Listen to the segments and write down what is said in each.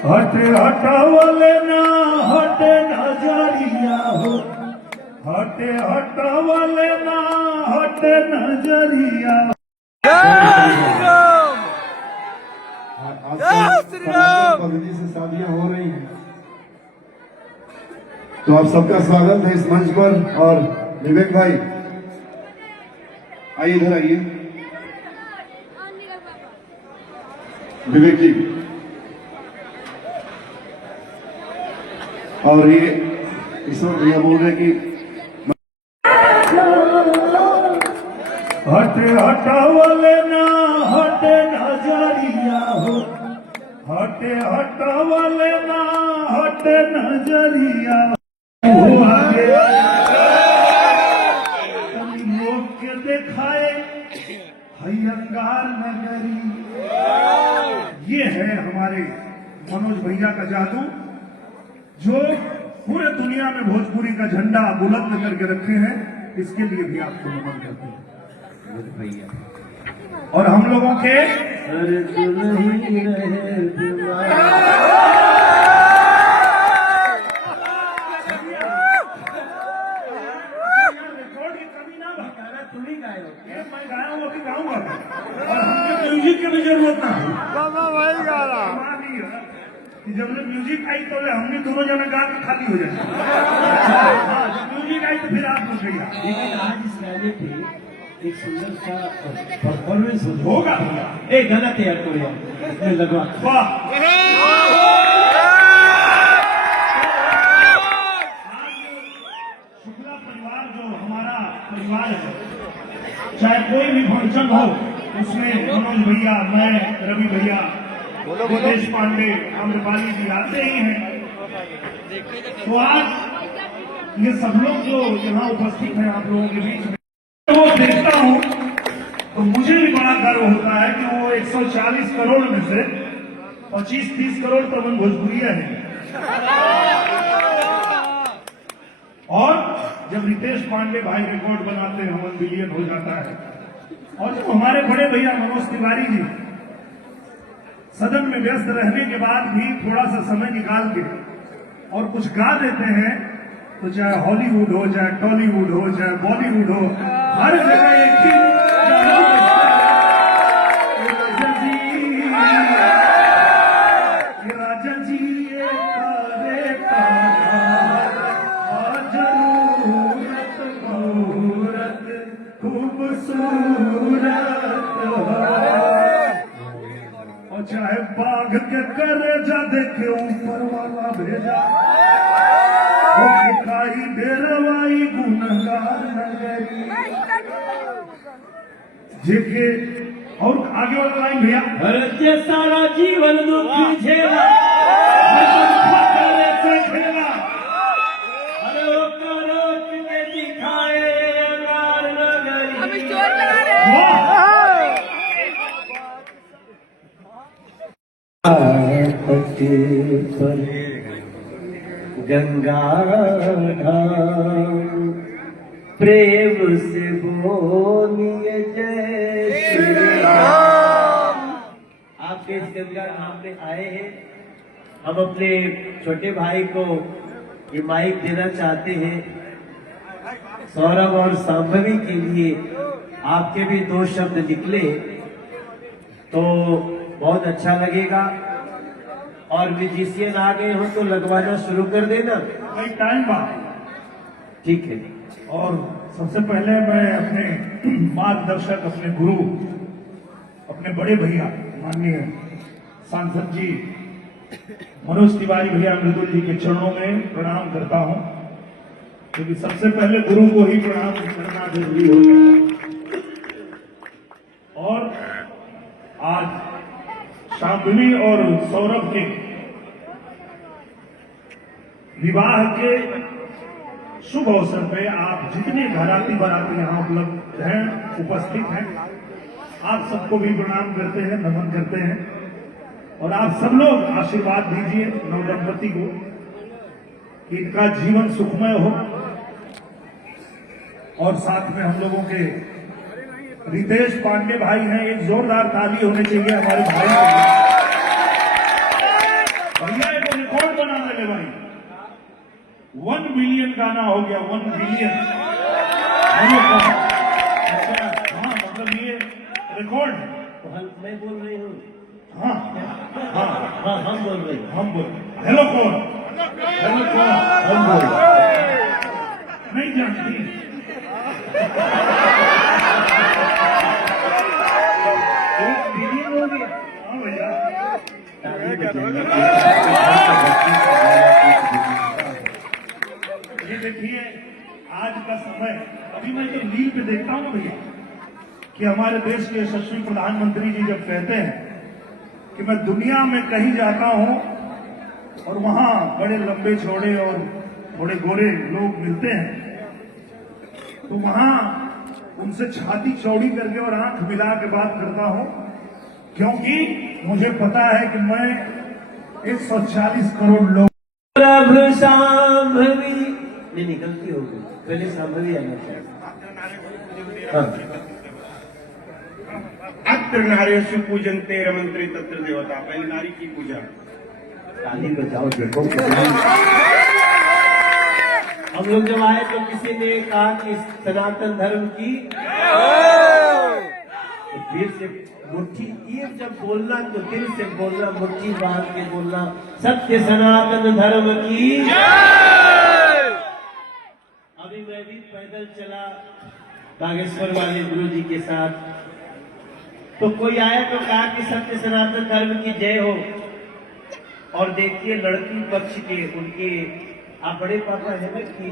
हटे हटावले ना हटे नजरिया हो, हटे हटावले ना हटे नजरिया। पद्धति से शादियां हो रही हैं, तो आप सबका स्वागत है इस मंच पर। और विवेक भाई आइए, इधर आइए। विवेक जी, और ये ईश्वर भैया बोल रहे कि हटे हटावले ना हटे नजरिया हो, हटे हटावले ना हटे नजरिया। वो आगे लोग के दिखाए हयंगार नगरी। ये है हमारे मनोज भैया का जादू, जो पूरे दुनिया में भोजपुरी का झंडा बुलंद करके रखे हैं। इसके लिए भी आपको नमन करते हैं भैया। और हम लोगों के मैं गाया हूँ, अभी गाऊंगा और हमको म्यूजिक की भी जरूरत ना कि जब म्यूजिक आई तो हमने दोनों जना गा के खाली हो जाए। जब म्यूजिक आई तो फिर आप लोग गया। लेकिन आज इस गाने पे एक सुंदर सा परफॉर्मेंस होगा। एक गाना तैयार करो इसमें लगवा। शुक्ला परिवार जो हमारा परिवार है, चाहे कोई भी फंक्शन हो उसमें मनोज भैया, मैं, रवि भैया, रितेश पांडे, आम्रपाली जी आते ही हैं। तो आज ये सब लोग जो यहाँ उपस्थित हैं आप लोगों के बीच में, वो देखता हूँ तो मुझे भी बड़ा गर्व होता है कि वो 140 करोड़ में से 25-30 करोड़ तो मन भोजपुरिया है। और जब रितेश पांडे भाई रिकॉर्ड बनाते हैं 1 बिलियन हो जाता है। और जब हमारे बड़े भैया मनोज तिवारी जी सदन में व्यस्त रहने के बाद भी थोड़ा सा समय निकाल के और कुछ गा देते हैं, तो चाहे हॉलीवुड हो, चाहे टॉलीवुड हो, चाहे बॉलीवुड हो, हर जगह एक ही राजा जी ये करे जरूरत खूबसूरत और चाहे बाघ के करे जा देखे ऊपर वाला भेजा दिखाई डेरवाई गुनहगार नगरी जेके। और आगे वाला लाइन भैया, भरत सारा जीवन दुख झेला, खेला अरे वो करो के दिखाए यार नगरी। पर गंगा धाम प्रेम से बोलिए जय श्री राम। आपके इस गंगा धाम में आए हैं, हम अपने छोटे भाई को ये माइक देना चाहते हैं। सौरभ और सांभवी के लिए आपके भी 2 शब्द निकले तो बहुत अच्छा लगेगा। और म्यूजिशियन आ गए हो तो लगवाना शुरू कर देना, भाई टाइम बाद। ठीक है। और सबसे पहले मैं अपने मार्गदर्शक, अपने गुरु, अपने बड़े भैया माननीय सांसद जी मनोज तिवारी भैया मृदुल जी के चरणों में प्रणाम करता हूं, क्योंकि सबसे पहले गुरु को ही प्रणाम करना जरूरी हो गया। और आज शांभवी और सौरभ के विवाह के शुभ अवसर पे आप जितने घराती बाराती यहाँ उपलब्ध हैं, उपस्थित हैं, आप सबको भी प्रणाम करते हैं, नमन करते हैं। और आप सब लोग आशीर्वाद दीजिए नवदंपति को कि इनका जीवन सुखमय हो। और साथ में हम लोगों के रितेश पांडे भाई हैं, एक जोरदार ताली होनी चाहिए हमारे भाई के लिए। 1 बिलियन गाना हो गया, 1 बिलियन। हाँ, मतलब ये रिकॉर्ड। मैं बोल रही हूँ। हाँ हाँ हाँ, हम बोल रहे हैं। हम बोल। हेलो कौन? हेलो कौन? हम बोल रहे नहीं जानती। हैं। 1 बिलियन हो गया। हाँ भैया। ताली बजाइए। ये देखिए आज का समय, अभी मैं जब रील पे देखता हूँ ना भैया कि हमारे देश के यशस्वी प्रधानमंत्री जी जब कहते हैं कि मैं दुनिया में कहीं जाता हूँ और वहां बड़े लंबे चौड़े और थोड़े गोरे लोग मिलते हैं, तो वहां उनसे छाती चौड़ी करके और आंख मिला के बात करता हूं, क्योंकि मुझे पता है कि मैं 140 करोड़ लोग। प्रभु सांभवी नहीं, गलती हो गई, पहले सांभवी आना चाहिए। हाँ, अत्र नारेषु पूजन्ते रमन्ते तत्र देवता। पहले नारी की पूजा। ताली बजाओ, देखो। हम लोग जब आए तो किसी ने कहा कि सनातन धर्म की, तो दिल से मुट्ठी, ये जब बोलना तो दिल से बोलना, मुट्ठी बांध के बोलना, सत्य सनातन धर्म की। अभी मैं भी पैदल चला बागेश्वर वाले गुरु जी के साथ, तो कोई आया तो कहा कि सत्य सनातन धर्म की जय हो। और देखिए लड़की पक्ष के उनके आप बड़े पापा है ना कि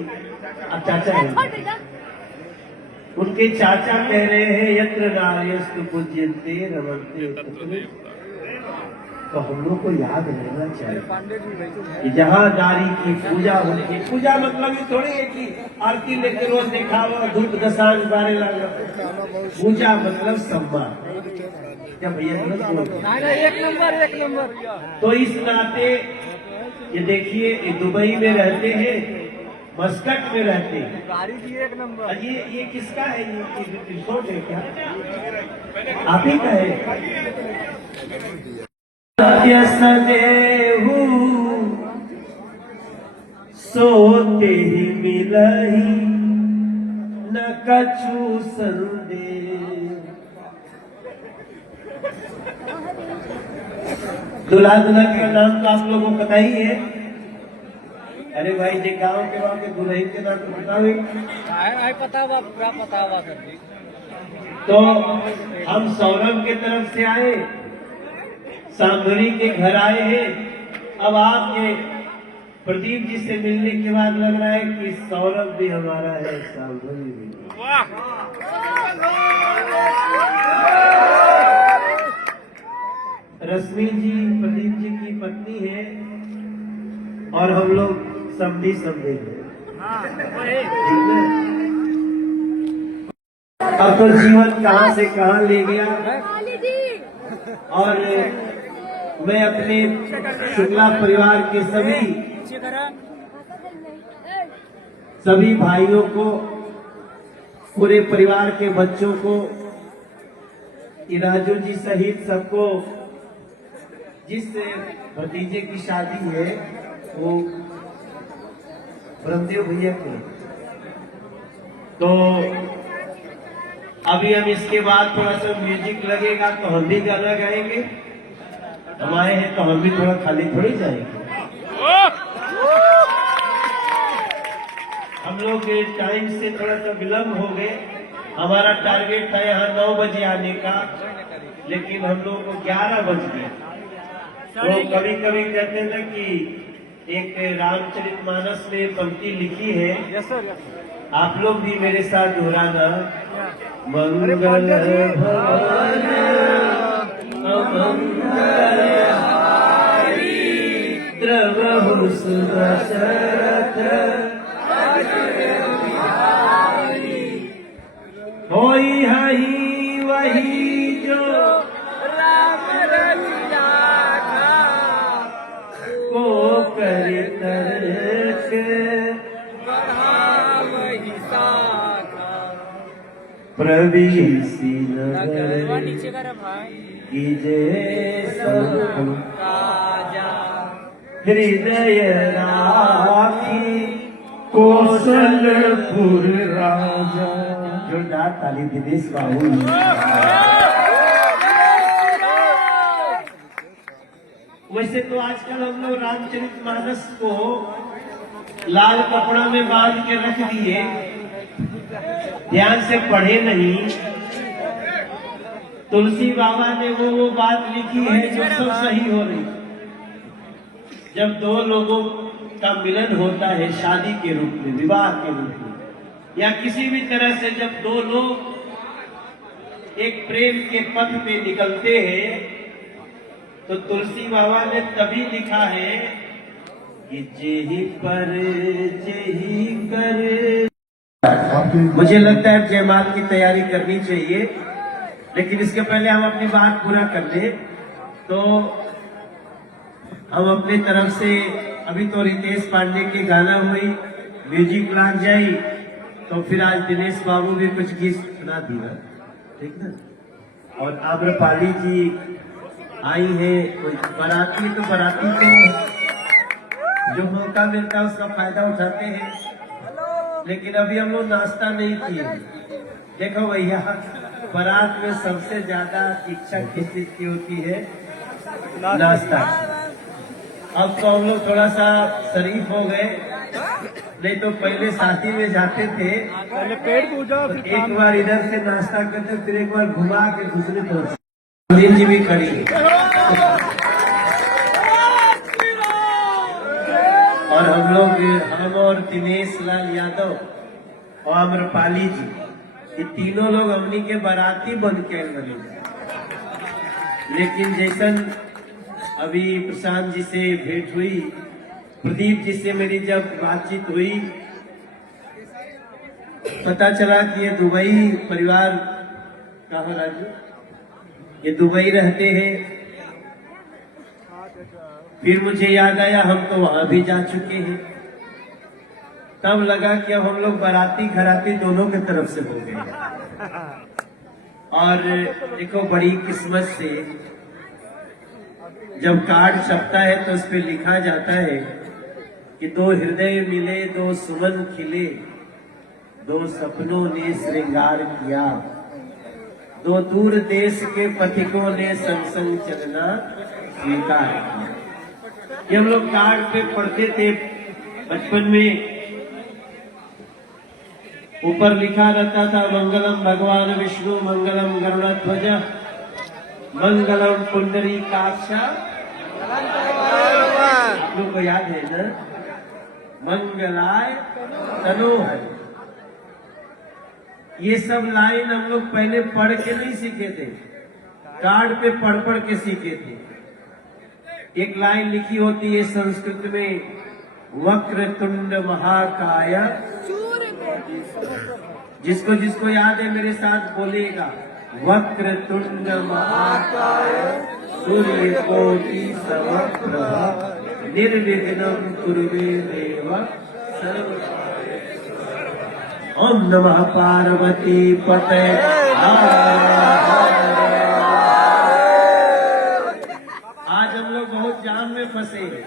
चाचा है, उनके चाचा कह रहे हैं यत्र नार्यस्तु पूज्यन्ते रमन्ते तत्र। तो हम लोग को याद रहना चाहिए कि जहाँ नारी की पूजा होती है, पूजा मतलब ये थोड़ी है कि आरती लेके रोज दिखावा धूप दसांज बारे लगा। पूजा मतलब सम्मान। क्या भैया एक नंबर। तो इस नाते ये देखिए, ये दुबई में रहते हैं, मस्कट में रहते हैं। एक नंबर। ये किसका है? ये रिसोर्ट है क्या? आप ही का है? सदेहू सोते ही मिलही न कछु संदेह। दूल्हा दुल्हन का नाम तो आप लोगों को पता ही है। अरे भाई जी, गाँव के वहां के दुल्हन के नाम तो बताओ। पता हुआ, पूरा पता हुआ सर जी। तो हम सौरभ के तरफ से आए, सांभवी के घर आए हैं। अब आपके प्रदीप जी से मिलने के बाद लग रहा है कि सौरभ भी हमारा है, सांभवी भी। रश्मि जी प्रदीप जी की पत्नी है और हम लोग समझी समझे हैं। अब तो जीवन कहां से कहां ले गया। और मैं अपने शुक्ला परिवार के सभी भाइयों को, पूरे परिवार के बच्चों को, राजू जी सहित सबको, जिस भतीजे की शादी है वो ब्रह्मदेव भैया के, तो अभी हम इसके बाद थोड़ा सा म्यूजिक लगेगा तो हम भी गाना गाएंगे। हम आए हैं तो हम भी थोड़ा खाली थोड़ी जाएंगे। हम लोग टाइम से थोड़ा सा विलम्ब हो गए। हमारा टारगेट था यहाँ 9 बजे आने का, लेकिन हम लोग को 11 बज गए। तो कभी कभी कहते हैं कि एक रामचरितमानस में पंक्ति लिखी है, आप लोग भी मेरे साथ दोहराना। मंगल भवन अमंगलहारी द्रवहु सुदशरथ होई हई वही जो राम रघुनाथा को करे तर्क प्रवीसी नगर कीजे हृदय राखी कौशलपुर राजा। जोरदार ताली दिनेश बाबू। वैसे तो आजकल हम लोग रामचरितमानस को लाल कपड़ा में बांध के रख दिए, ध्यान से पढ़े नहीं। तुलसी बाबा ने वो बात लिखी है जो सब सही हो रही। जब दो लोगों का मिलन होता है शादी के रूप में, विवाह के रूप में, या किसी भी तरह से जब दो लोग एक प्रेम के पथ पे निकलते हैं, तो तुलसी बाबा ने तभी लिखा है कि जेही पर जेही कर। मुझे लगता है जयमाल की तैयारी करनी चाहिए, लेकिन इसके पहले हम अपनी बात पूरा कर ले। तो हम अपनी तरफ से अभी तो रितेश पांडे की गाना हुई, म्यूजिक लग जाई, तो फिर आज दिनेश बाबू भी कुछ गीत सुना दिया, ठीक ना। और आम्रपाली जी आई है, कोई बाराती तो बाराती को जो मौका मिलता है उसका फायदा उठाते हैं, लेकिन अभी हम लोग नाश्ता नहीं किए। देखो भैया, बारात में सबसे ज्यादा इच्छा किस चीज की होती है? नाश्ता। अब तो हम लोग थोड़ा सा शरीफ हो गए, नहीं तो पहले शादी में जाते थे, पहले पेट पूजा, तो एक बार इधर से नाश्ता करते, फिर एक बार घुमा के दूसरी तरफ। जी भी खड़ी है। और हम लोग, हम और दिनेश लाल यादव और आम्रपाली जी, ये तीनों लोग हमनी के बाराती बन के बने। लेकिन जैसन अभी प्रशांत जी से भेंट हुई, प्रदीप जी से मेरी जब बातचीत हुई, पता चला कि ये दुबई परिवार का है। राजू, ये दुबई रहते हैं। फिर मुझे याद आया हम तो वहां भी जा चुके हैं। तब लगा कि अब हम लोग बाराती घराती दोनों की तरफ से हो गए। और देखो, बड़ी किस्मत से जब कार्ड छपता है तो उस पर लिखा जाता है कि दो हृदय मिले, दो सुमन खिले, दो सपनों ने श्रृंगार किया, दो दूर देश के पथिकों ने संग संग चलना स्वीकार किया। ये हम लोग कार्ड पे पढ़ते थे बचपन में। ऊपर लिखा रहता था, मंगलम भगवान विष्णु, मंगलम गरुड़ध्वज, मंगलम पुंडरीकाक्षा। आप लोग को याद है ना? मंगलाय तनोहर। ये सब लाइन हम लोग पहले पढ़ के नहीं सीखे थे, कार्ड पे पढ़ पढ़ के सीखे थे। एक लाइन लिखी होती है संस्कृत में, वक्रतुंड महाकाय। जिसको जिसको याद है मेरे साथ बोलिएगा, वक्रतुंड महाकाय सूर्यकोटि समप्रभ निर्विघ्नं कुरुमे देव सर्वकार्येषु। ओम नमः पार्वती पते। आज हम लोग बहुत जाम में फंसे हैं,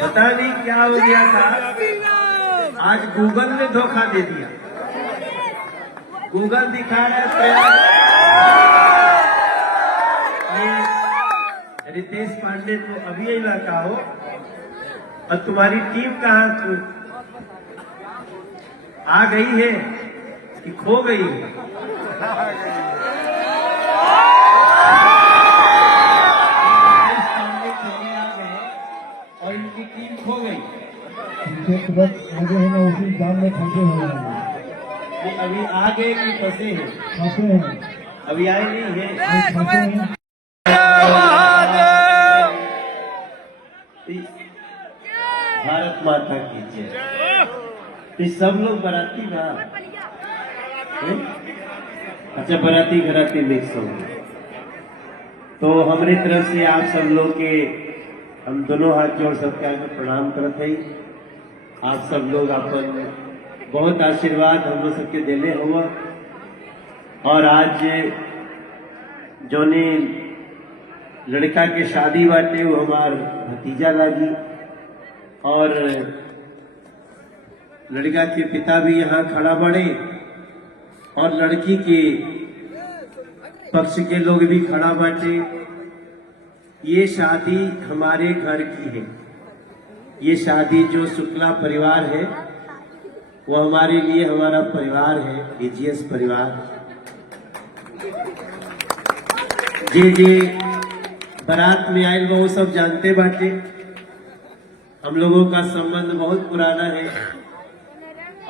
पता नहीं क्या हो गया था। आज गूगल ने धोखा दे दिया। गूगल दिखा रहा है ये रितेश पांडे तो अभी इलाका हो, और तुम्हारी टीम कहाँ आ गई है कि खो गई है? और इनकी टीम खो गई। तुरंत आगे है ना, उसी जाम में फंसे हुए हैं। ये अभी आ गए कि फंसे हैं? फंसे हैं, अभी आए नहीं है। फंसे हैं। भारत माता की जय। तो सब लोग बाराती ना, अच्छा बाराती घराती मिक्स हो गए। तो हमारी तरफ से आप सब लोग के हम दोनों हाथ जोड़ सबके आगे प्रणाम करते हैं। आप सब लोग अपन बहुत आशीर्वाद हम लोग सबके देने हुआ। और आज जो ने लड़का के शादी बाटे वो हमार भतीजा लागी, और लड़का के पिता भी यहाँ खड़ा बड़े और लड़की के पक्ष के लोग भी खड़ा बाटे। ये शादी हमारे घर की है। ये शादी जो शुक्ला परिवार है वो हमारे लिए हमारा परिवार है, एजीएस परिवार। जे बारात में आयल वो सब जानते बाटे। हम लोगों का संबंध बहुत पुराना है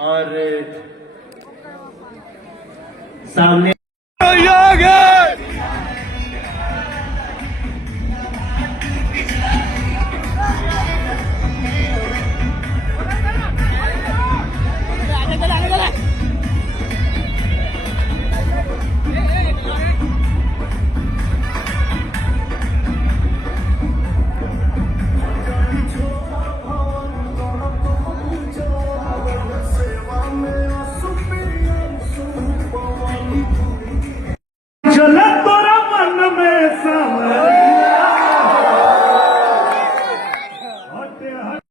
और सामने